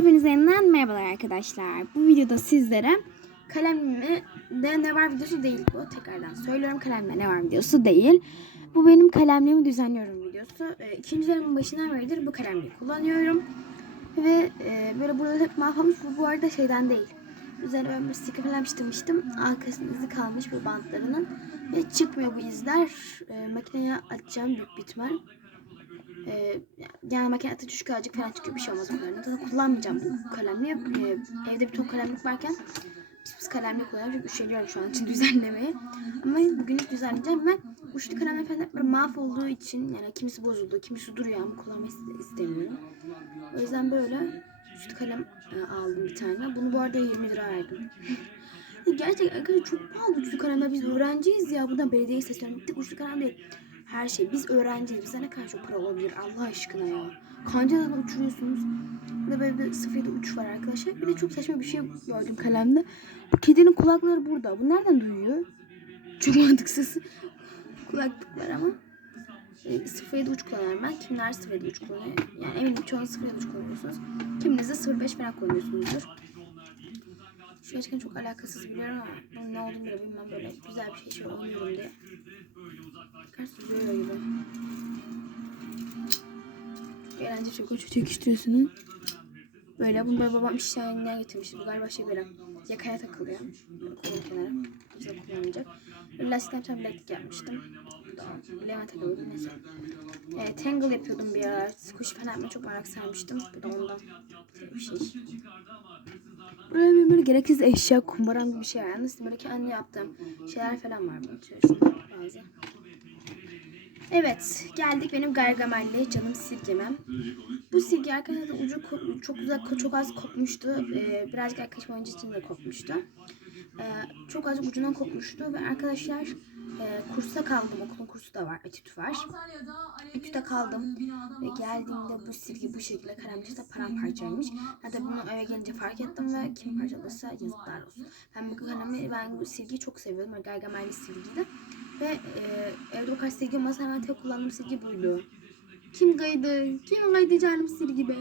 Hepinize yeniden merhabalar arkadaşlar. Bu videoda sizlere kalemde ne var videosu değil bu. Tekrardan söylüyorum kalemde ne var videosu değil. Bu benim kalemliğimi düzenliyorum videosu. E, ikinci dönemin başından beridir bu kalemliği kullanıyorum. Ve e, böyle burada hep mahvolmuş. Bu bu arada şeyden değil. Üzerine ben bir sticker falan yapıştırmıştım. Arkasının izi kalmış bu bantlarının. Ve çıkmıyor bu izler. E, makineye atacağım büyük bir ihtimal. Ee, yani makine atıcı şu kadarcık falan çıkıyor bir şey olmaz bunların. Zaten kullanmayacağım bu kalemliği. Ee, evde bir ton kalemlik varken pis kalemlik kullanıyorum çünkü üşeniyorum şu an için düzenlemeye. Ama bugünlük düzenleyeceğim ve uçlu kalemler falan böyle mahvolduğu için yani kimisi bozuldu, kimisi duruyor ama kullanmayı iste- istemiyorum. O yüzden böyle uçlu kalem e, aldım bir tane. Bunu bu arada 20 lira verdim. Gerçekten arkadaşlar çok pahalı uçlu kalemler. Biz öğrenciyiz ya. Buradan belediyeye sesleniyorum. Bir tek uçlu kalem değil her şey. Biz öğrenciyiz. Bize ne kadar çok para olabilir Allah aşkına ya. Kancadan uçuruyorsunuz. Bir de böyle bir sıfırda uç var arkadaşlar. Bir de çok saçma bir şey gördüm kalemde. Bu kedinin kulakları burada. Bu nereden duyuyor? Çok mantıksız. Kulaklıklar ama. E, 07 uç kullanıyorum ben. Kimler 07 uç kullanıyor? Yani eminim çoğunuz 07 uç kullanıyorsunuz. Kiminiz de 05 falan kullanıyorsunuzdur. Şu gerçekten çok alakasız biliyorum ama bunun ne olduğunu bile bilmem böyle güzel bir şey şöyle oynuyorum diye. Kaç sürüyor gibi. Eğlence çok uç çekiştiriyorsunuz. Böyle bunu böyle babam iş yerine getirmişti. Bu galiba şey böyle yakaya takılıyor. Böyle kolun kenara. Güzel kullanılacak. Böyle lastikten bir tane yapmıştım. Bileğime takılıyordu neyse. E, tangle yapıyordum bir ara. Kuş falan yapmaya çok merak sarmıştım. Bu da ondan bir şey. Böyle böyle gereksiz eşya kumbaram gibi bir şey. Yalnız böyle kendi yaptığım şeyler falan var bunun içerisinde bazı. Evet geldik benim Gargamel'li canım silgeme. Bu silgi arkadaşlar ucu çok güzel çok az kopmuştu. Ee, birazcık arkadaşım oyuncu için de kopmuştu. Ee, çok az ucundan kopmuştu ve arkadaşlar e, kursa kaldım. Okulun kursu da var. Etüt var. Etüte kaldım. Ve geldiğimde bu silgi bu şekilde de paramparçaymış. Hatta bunu eve gelince fark ettim ve kim parçaladıysa yazıklar olsun. Ben bu kalemi, ben bu silgiyi çok seviyordum. Böyle Gargamel'li silgiydi. Ve e, evde o kadar silgi olmasa hemen tek kullandığım silgi buydu. Kim kaydı? Kim kaydı canım silgi be?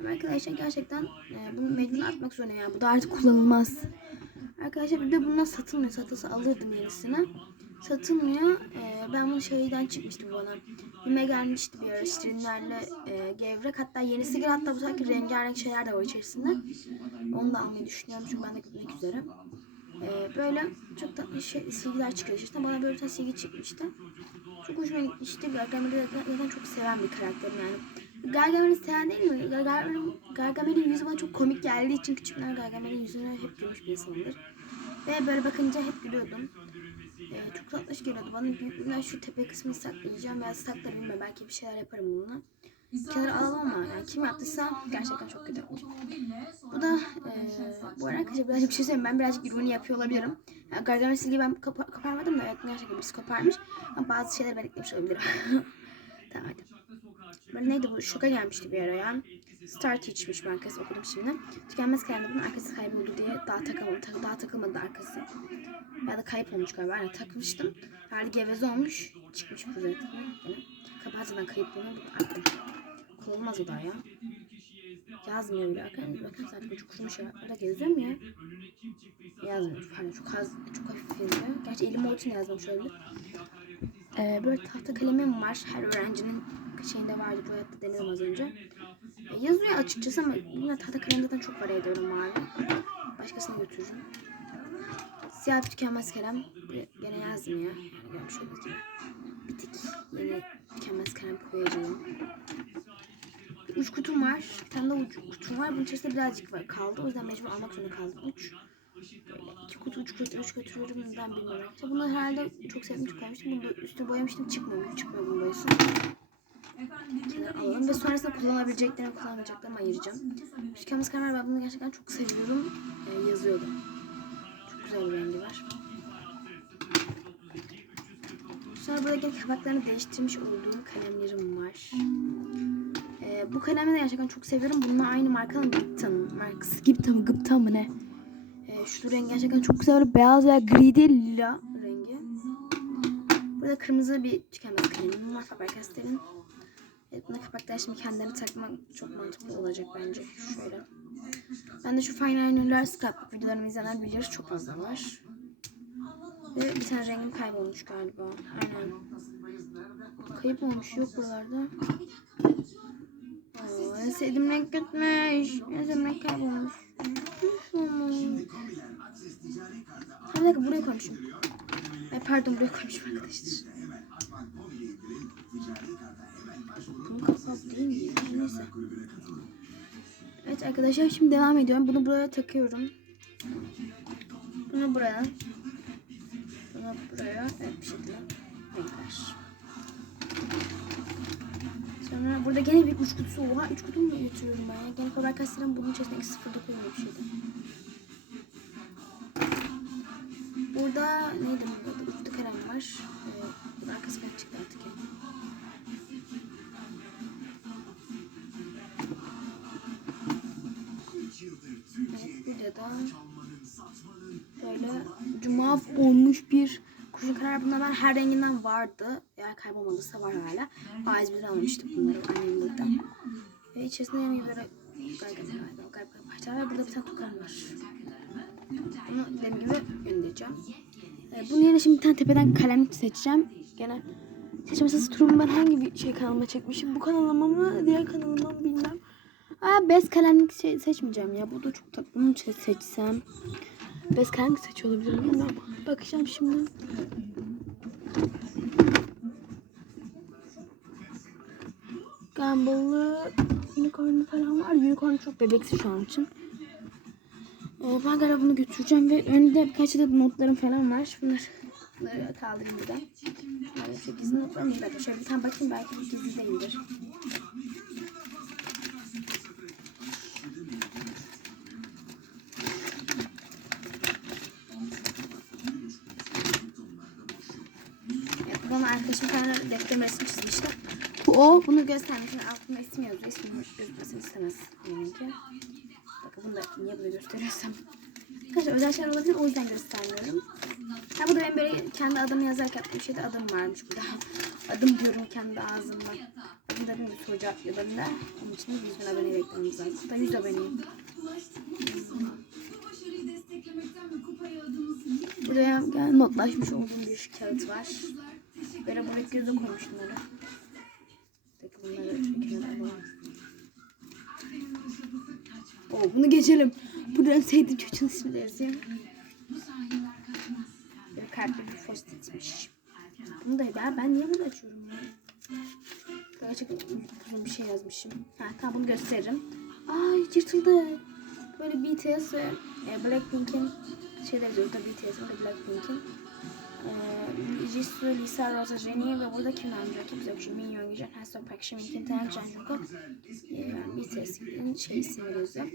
Ama arkadaşlar gerçekten e, bunu mecbur atmak zorundayım. Yani bu da artık kullanılmaz. Arkadaşlar bir de bundan satılmıyor. Satılsa alırdım yenisini. Satılmıyor. E, ben bunu şeyden çıkmıştı bana. Bime gelmişti bir ara şirinlerle e, gevrek. Hatta yenisi gel hatta bu sefer rengarenk şeyler de var içerisinde. Onu da almayı düşünüyorum çünkü ben de gitmek üzere. Ee, böyle çok tatlı şey, silgiler çıkıyor. İşte bana böyle bir tane silgi çıkmıştı. Çok hoşuma gitmişti. Gargamel'i zaten çok seven bir karakterim yani. Gargamel'i seven değil mi? Gargamel'in Gargamel'in yüzü bana çok komik geldiği için küçükler Gargamel'in yüzüne hep gülmüş bir insandır. Ve böyle bakınca hep gülüyordum. Ee, çok tatlış geliyordu bana. Büyüklüğünden şu tepe kısmını saklayacağım veya saklarım bilmem. Belki bir şeyler yaparım bununla. Kenara alamam ama yani kim yaptıysa gerçekten çok kötü yapmış. Bu da e, bu arada arkadaşlar birazcık bir şey söyleyeyim. Ben birazcık ironi yapıyor olabilirim. Yani Gargamel silgiyi ben kapa- koparmadım da evet gerçekten birisi koparmış. Ama bazı şeyler ben eklemiş olabilirim. tamam hadi. Böyle neydi bu? Şoka gelmişti bir ara ya. Star Teach'miş markası okudum şimdi. Tükenmez kalemde arkası kayboldu diye daha takılmadı. Tak- daha takılmadı arkası. Ya da kayıp olmuş galiba. Yani takmıştım. Herhalde geveze olmuş. Çıkmış bu zaten. Yani kapatmadan kayıp bunu. Kullanılmaz o da ya. Yazmıyor bile arkadaşlar. Bakın zaten ucu kurumuş ya. Orada geziyor mu ya? Yazmıyor. Hani çok az, çok hafif yazıyor. Gerçi elim olduğu için yazmamış olabilir e, böyle tahta kalemim var. Her öğrencinin şeyinde vardı bu hayatta denedim az önce. E, yazıyor açıkçası ama yine tahta kalemden çok para ediyorum vardı. Başkasına götürürüm. Siyah bir tükenmez kalem gene yazmıyor. Yani görmüş olduğunuz gibi. Bir şey tek yeni tükenmez kalem koyacağım. Üç kutum var. Bir tane de uç kutum var. Bunun içerisinde birazcık var, kaldı. O yüzden mecbur almak zorunda kaldım. Üç. 2 kutu, 3 kutu, 3 götürürüm ben bilmiyorum. Bunu herhalde çok sevmiş koymuştum. Bunu da üstü boyamıştım. Çıkmıyor, çıkmıyor bunun boyası. Şimdi alalım ve sonrasında kullanabileceklerimi kullanamayacaklarımı ayıracağım. Üskamız karar ben bunu gerçekten çok seviyorum. Ee, yazıyordu. Çok güzel bir rengi var. Sonra buradaki kapaklarını değiştirmiş olduğum kalemlerim var. Ee, bu kalemi de gerçekten çok seviyorum. Bununla aynı markanın Gipton. Markası Gipton, Gipton mı ne? Şu rengi gerçekten çok güzel. Böyle beyaz veya gri değil lila rengi. Burada kırmızı bir tükenmez kalemim var Faber-Castell'in. Evet, buna kapaklar şimdi kendilerini takmak çok mantıklı olacak bence. Şöyle. Ben de şu Fine Liner'lar scrapbook videolarımı izleyenler bilir çok fazla var. Ve bir tane rengim kaybolmuş galiba. Aynen. Kayıp olmuş yok buralarda. Oo, en sevdiğim renk gitmiş. En sevdiğim renk kaybolmuş. Aman. Bir dakika buraya koymuşum. Ay, pardon buraya koymuşum arkadaşlar. Bunun kapağı değil mi? Neyse. Evet arkadaşlar şimdi devam ediyorum. Bunu buraya takıyorum. Bunu buraya. Bunu buraya. Evet bir şekilde. Renkler. Sonra burada gene bir uç kutusu. Oha üç kutu mu götürüyorum ben ya? Gene Faber Castell'in bunun içerisinde sıfırda koyuyor bir şeydi. Burada neydi burada? Uçlu kalem var. Ee, bunun arkası kaç çıktı artık ya. Evet, burada da böyle cuma olmuş bir kurşun karar bunlar ben her renginden vardı. Eğer kaybolmadıysa var hala. A101'den almıştık bunları annemlikten. Ve içerisinde yani böyle galiba galiba galiba parçalar var. Burada bir tane tokam var. Bunu dediğim gibi göndereceğim. Ee, bunun yerine şimdi bir tane tepeden kalemlik seçeceğim. Gene seçim esası turumu ben hangi bir şey kanalıma çekmişim? Bu kanalıma mı diğer kanalıma mı bilmem. Aa bez kalemlik şey seçmeyeceğim ya. Bu da çok tatlı. Bunu seçsem. Bez kalemlik seçiyor olabilirim bilmiyorum. Bakacağım şimdi. Gumball'lı unicorn falan var. Unicorn çok bebeksi şu an için. Ben galiba bunu götüreceğim ve önünde birkaç da notlarım falan var. Bunları, bunları kaldırayım buradan. Böyle çok gizli notlarım. Bakın Şöyle bir tane bakayım belki bu gizli değildir. Evet, bana arkadaşım bir tane defter resim çizmişti. Bu o. Bunu göstermişim. Altında ismi yazıyor. İsmini gözükmesini istemez. Bakın bunu da niye bunu gösteriyorsam. Arkadaşlar özel şeyler olabilir. O yüzden göstermiyorum. Ha bu da benim böyle kendi adımı yazarak yaptığım şeyde adım varmış burada. Adım diyorum kendi ağzımla. Adım dedim bir soru cevap yollarında. Onun için de 100 bin abone beklememiz lazım. Ben 100 aboneyim. Buraya gel, notlaşmış olduğum bir kağıt var. Böyle buraya göze koymuş bunları. Bir bunu geçelim. Burada en sevdiğim çocuğun ismi de yazayım. Bir kalpli bir postitmiş. Bunu da ya ben niye bunu açıyorum ya? Gerçekten uzun bir şey yazmışım. Ha tamam bunu gösteririm. Ay yırtıldı. Böyle BTS ve Blackpink'in şeyler yazıyor. Burada BTS ve Blackpink'in. Jisoo, Lisa, Rosa, Jennie ve burada kim? Kim bize şu Min Young, Jin, Hasto, Park, Jang Jungkook. E, yani BTS'in şey isimleri yazıyor.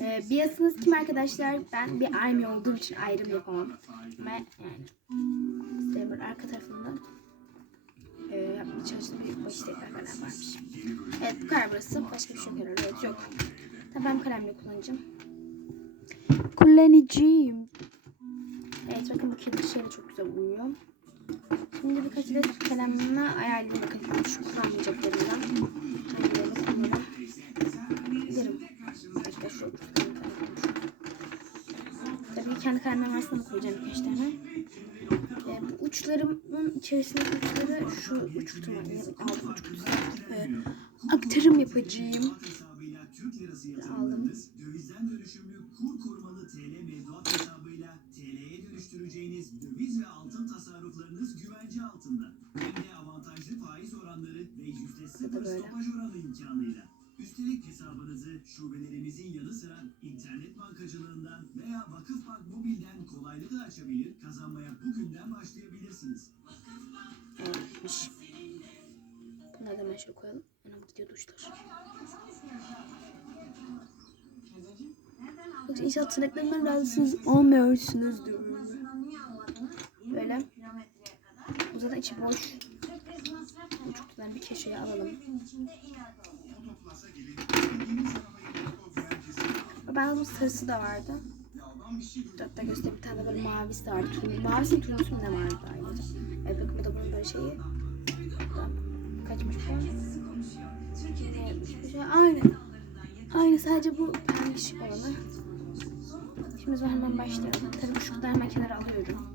E, biasınız kim arkadaşlar? Ben bir ARMY olduğum için ayrım yapamam. Ama yani böyle arka tarafında e, yapmaya çalıştığım bir baş tekrar falan varmış. Evet bu kadar burası. Başka bir şey yok herhalde. Yok. Tamam ben kalemle kullanacağım. Kullanacağım. Evet bakın bu kedi şeyle çok güzel uyuyor. Şimdi birkaç adet kalemle ayarlayayım bakalım şu kullanmayacaklarından. Giderim. Başka şu Tabii kendi kalemlerim arasında da koyacağım birkaç tane. E, bu uçlarımın içerisindeki uçları şu uç kutuma, altı uç kutusuna e, aktarım yapacağım. Aldım. Güvence altında. Hem de avantajlı faiz oranları ve yüzde sıfır stopaj oranı imkanıyla. Üstelik hesabınızı şubelerimizin yanı sıra internet bankacılığından veya Vakıfbank Mobil'den kolaylıkla açabilir, kazanmaya bugünden başlayabilirsiniz. Evet. Bunları da şöyle koyalım. Anam gidiyor duşlar. Yoksa inşallah tırnaklarımdan rahatsız olmuyorsunuzdur. Böyle. Bu zaten içi boş. Bu güzel bir keşeye alalım. Ben bunun sarısı da vardı. Hatta göstereyim bir tane böyle mavisi de vardı. Turun, mavisi turuncusu ne vardı ayrıca. Evet bakın bu da bunun böyle şeyi. Kaçmış bu? Aynı. Aynı sadece bu pembiş olanı. Şimdi hemen başlayalım. Tabii şurada hemen kenara alıyorum.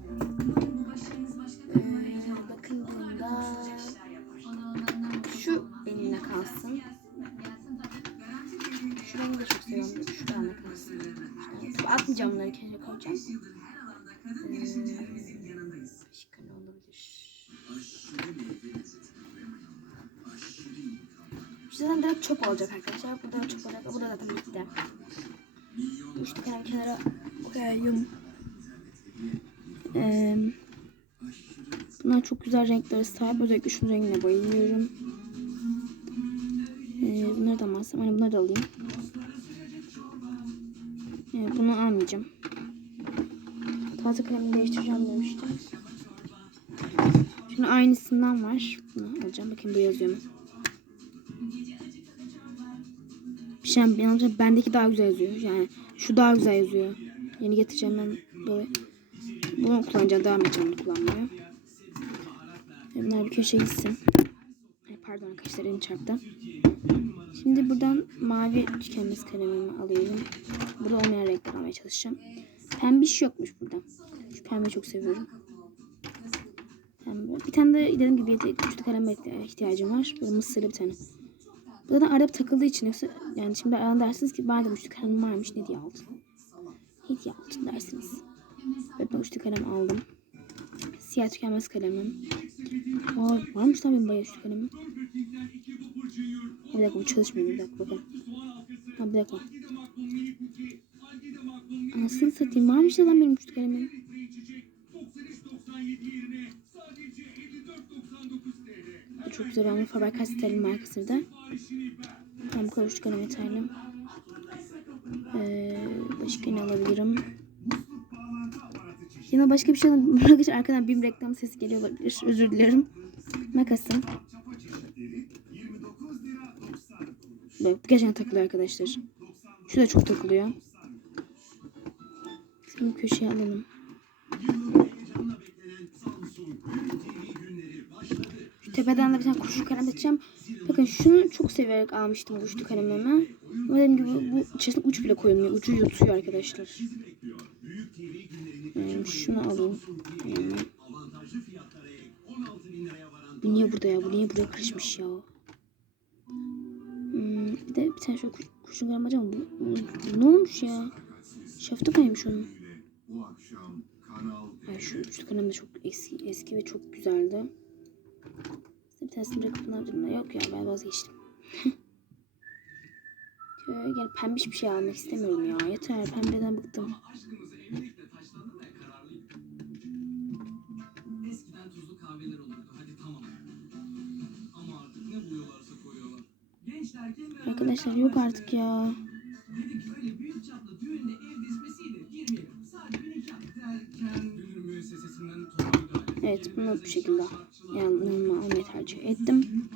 Direkt çöp olacak arkadaşlar. Bu da çöp olacak. Bu da zaten bitti. İşte kalem kenara koyayım. Ee, bunlar çok güzel renkleri sahip. Özellikle şunun rengine bayılıyorum. Ee, bunları da almazsam. Hani bunları da alayım. Ee, bunu almayacağım. Taze kalemini değiştireceğim demiştim. Şimdi aynısından var. Bunu alacağım. Bakın bu yazıyor mu? Bir şey bendeki daha güzel yazıyor. Yani şu daha güzel yazıyor. Yeni getireceğim ben böyle. Bunu kullanacağım. Devam edeceğim kullanmaya. Ve Bunlar bir köşeye gitsin. Ay, Pardon arkadaşlar elim çarptı. Şimdi buradan mavi tükenmez kalemimi alıyorum. Burada olmayan renkler almaya çalışacağım. Pembiş yokmuş burada. Şu pembeyi çok seviyorum. Pembe. Bir tane de dediğim gibi güçlü kaleme ihtiyacım var. Böyle mısırlı bir tane. Bu zaten arada takıldığı için yoksa yani şimdi bana dersiniz ki ben de güçlü kalem varmış ne diye aldın. Hediye aldın dersiniz. Ve ben güçlü kalem aldım. Siyah tükenmez kalemim. Aa, varmış lan benim bayağı güçlü kalemim. Bir dakika bu çalışmıyor bir dakika bakın. Ha bir dakika. Anasını satayım varmış lan benim güçlü kalemim. Çok güzel ama Faber-Castell'in markası da. Tam bu kadar güçlü kalem yeterli. Ee, başka ne alabilirim? Yine başka bir şey alabilirim. Arkadaşlar arkadan bir reklam sesi geliyor olabilir. Özür dilerim. Makasım. Bak gerçekten takılıyor arkadaşlar. Şu da çok takılıyor. Şimdi köşeye alalım. Şu tepeden de bir tane kurşun kalem seçeceğim. Bakın şunu çok severek almıştım bu güçlü kalemimi. Ama dediğim gibi bu içerisine uç bile koyulmuyor. Ucu yutuyor arkadaşlar. Hmm, şunu alayım. Hmm. Bu niye burada ya? Bu niye buraya karışmış ya? Hmm, bir de bir tane şöyle kuş, kurşun kalem alacağım. Bu, bu, bu ne olmuş ya? Şaftı kaymış onun. Ay şu üçlü kalem de çok eski, eski ve çok güzeldi. Tanesini bırakıp ne yapacağım? Yok ya ben vazgeçtim. Şöyle gel pembiş bir şey almak istemiyorum ya. Yeter pembeden bıktım. Eskiden tuzlu kahveler olurdu. Hadi tamam. Ama artık ne buluyorlarsa koyuyorlar. Gençler kendilerine Arkadaşlar yok artık ya. Dedik öyle büyük çaplı düğünde ev dizmesiyle girmeyelim. Sadece bir nikah derken dünür müessesesinden torun müdahale. Evet bunu bu şekilde normal almayı tercih ettim.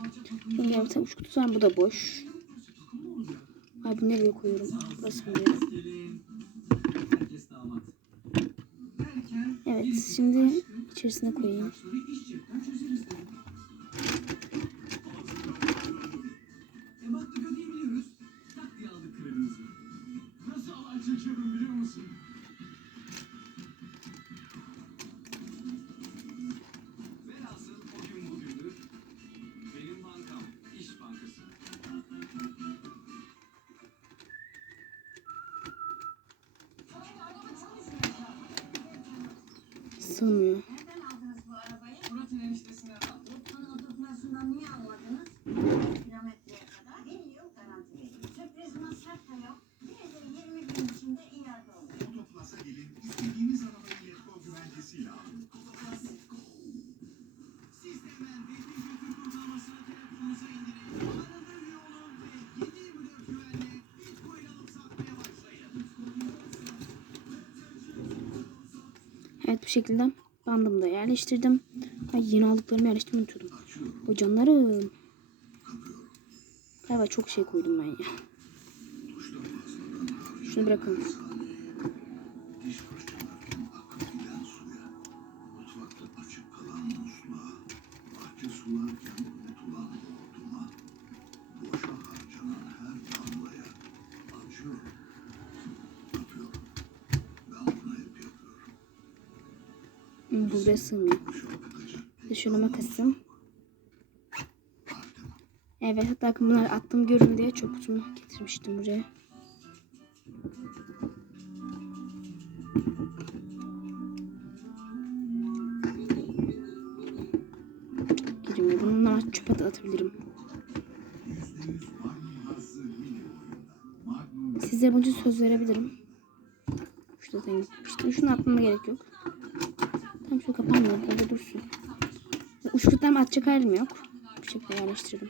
Şimdi bir tane uç kutusu var. Bu da boş. Bunu nereye koyuyorum? Derken Evet şimdi içerisine koyayım. Sığmıyor. Evet bu şekilde bandımı da yerleştirdim. Ay yeni aldıklarımı yerleştirmeyi unutuyordum. O canlarım. Galiba çok şey koydum ben ya. Şunu bırakın. Buraya sığmıyor. Şunu makasım. Evet hatta bunları attım görün diye çok kutumu getirmiştim buraya. Girmiyor. Bunları çöpe de atabilirim. Size bunca söz verebilirim. Şurada da gitmiştim. Şunu atmama gerek yok. Tam şu kapanmıyor. Burada dursun. Uçurtlarımı atacak halim yok. Bu şekilde yerleştiririm.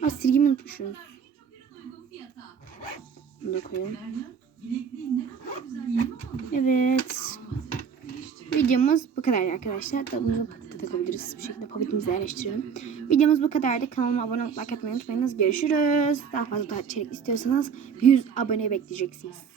Ha silgimi unutmuşuz. Bunu da koyalım. Evet. Videomuz bu kadar arkadaşlar. Da bunu da takabiliriz. Bu şekilde popitimizi yerleştirelim. Videomuz bu kadardı. Kanalıma abone olup like atmayı unutmayınız. Görüşürüz. Daha fazla içerik istiyorsanız 100 abone bekleyeceksiniz.